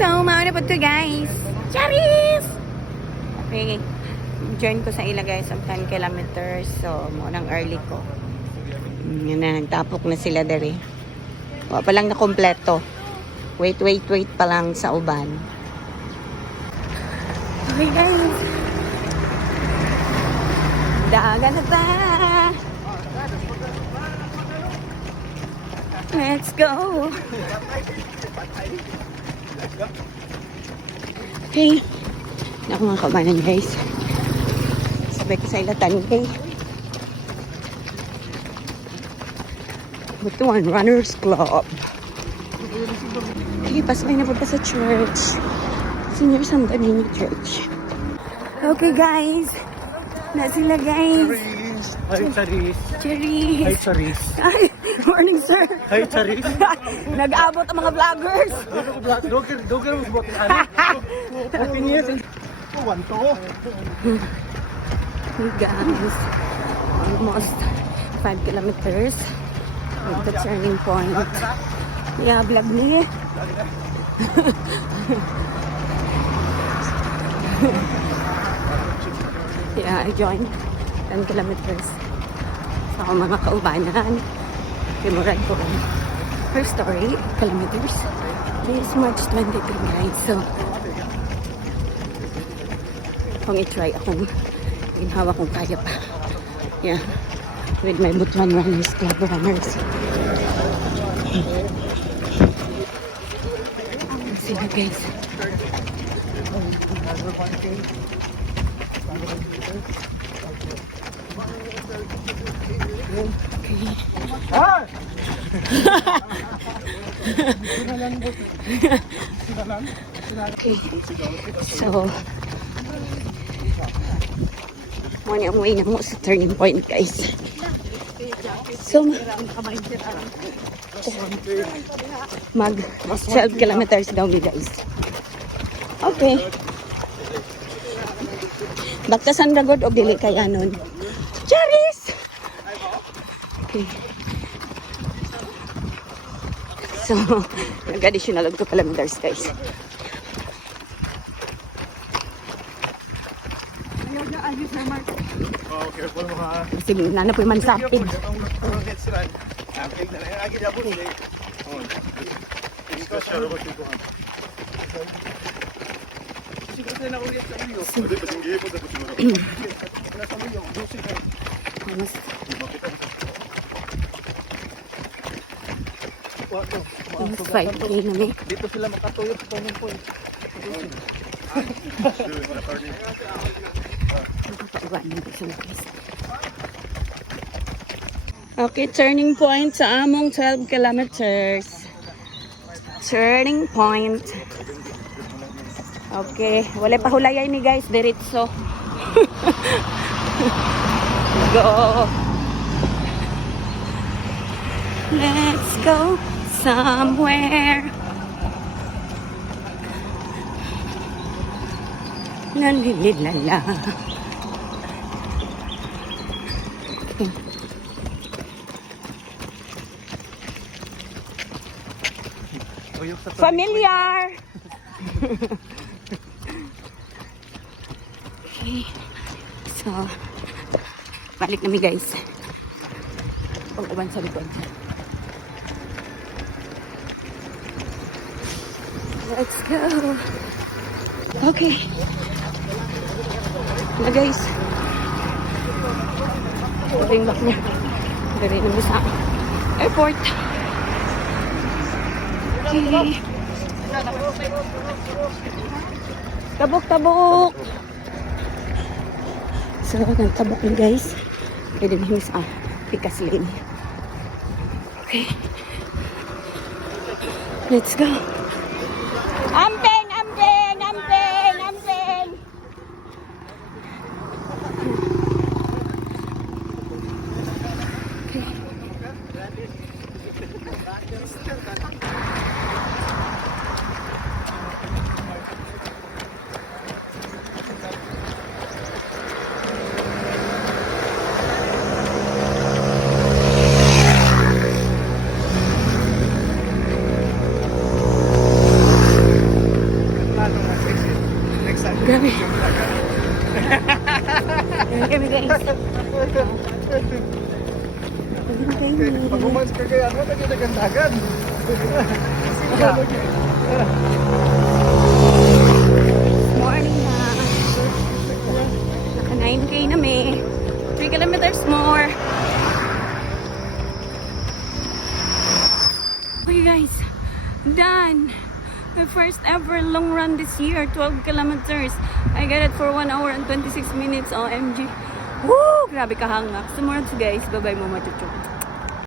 So, mauna po ito guys. Charis! Okay. Join ko sa ila guys ang 10 kilometers. So, munang early ko. Yan na, nagtapok na sila dere. Wala pa lang na kompleto. Wait pa lang sa uban. Okay guys. Dagan na ta! Let's go! Okay. Ako mga kabanan guys. Sabay ko sa ilatan kay Butuan Runners Club. Okay, pasok na po pa sa church. Senior Santa Mini Church. Okay guys. Na sila guys. Hi, Charis. Charis. Hi, Charis. Ay, morning sir. Hi, Charis. Nag-abot ang mga vloggers. Doger mo subukin ano? Happy New Year. One to. Hey guys. Almost 5 kilometers. At the turning point. Yeah, vlog ni. Yeah, I joined 10 kilometers. Sa ako mga kaubanan. Kimurad ko. First story, kilometers. This is March 23 guys. So, kung i-try akong ginhawa kong kaya pa. Yeah. With my Butuan Runners Club runners. See you guys. Okay. Okay. So, muna ang way na mo sa turning point guys. So, mag 12 kilometers daw mi guys. Okay. Bakta Sandra God o dili kay anon. Charis! Okay. So, nag-additional og 2 kilometers guys. Okay, po mga. Sige, nana po man sapid. Almost 5K na may. Dito sila makatuyo sa turning point. Okay, turning point sa among 12 kilometers. Turning point. Okay, wala pa hulayay ni guys, diretso. Go. Let's go somewhere. Lalililala. Okay. Familiar. Okay. So, balik namin guys. Pag-uban sa likod. Let's go. Okay. Na guys. Bring back na. Dari namin sa airport. Okay. Tabok. So, nagtabok na guys. Pwede namin sa Picas Lane. Okay. Let's go. Ampen! Grabe. Ayan kami guys. Pag umans ka kaya, ano na gandagan? Morning na. Naka 9K na may. 3 kilometers more. Okay guys, done. My first ever long run this year, 12 kilometers. I got it for 1 hour and 26 minutes. OMG. Woo! Grabe kahangak. Sumunod guys. Bye-bye, Mama Chuchu.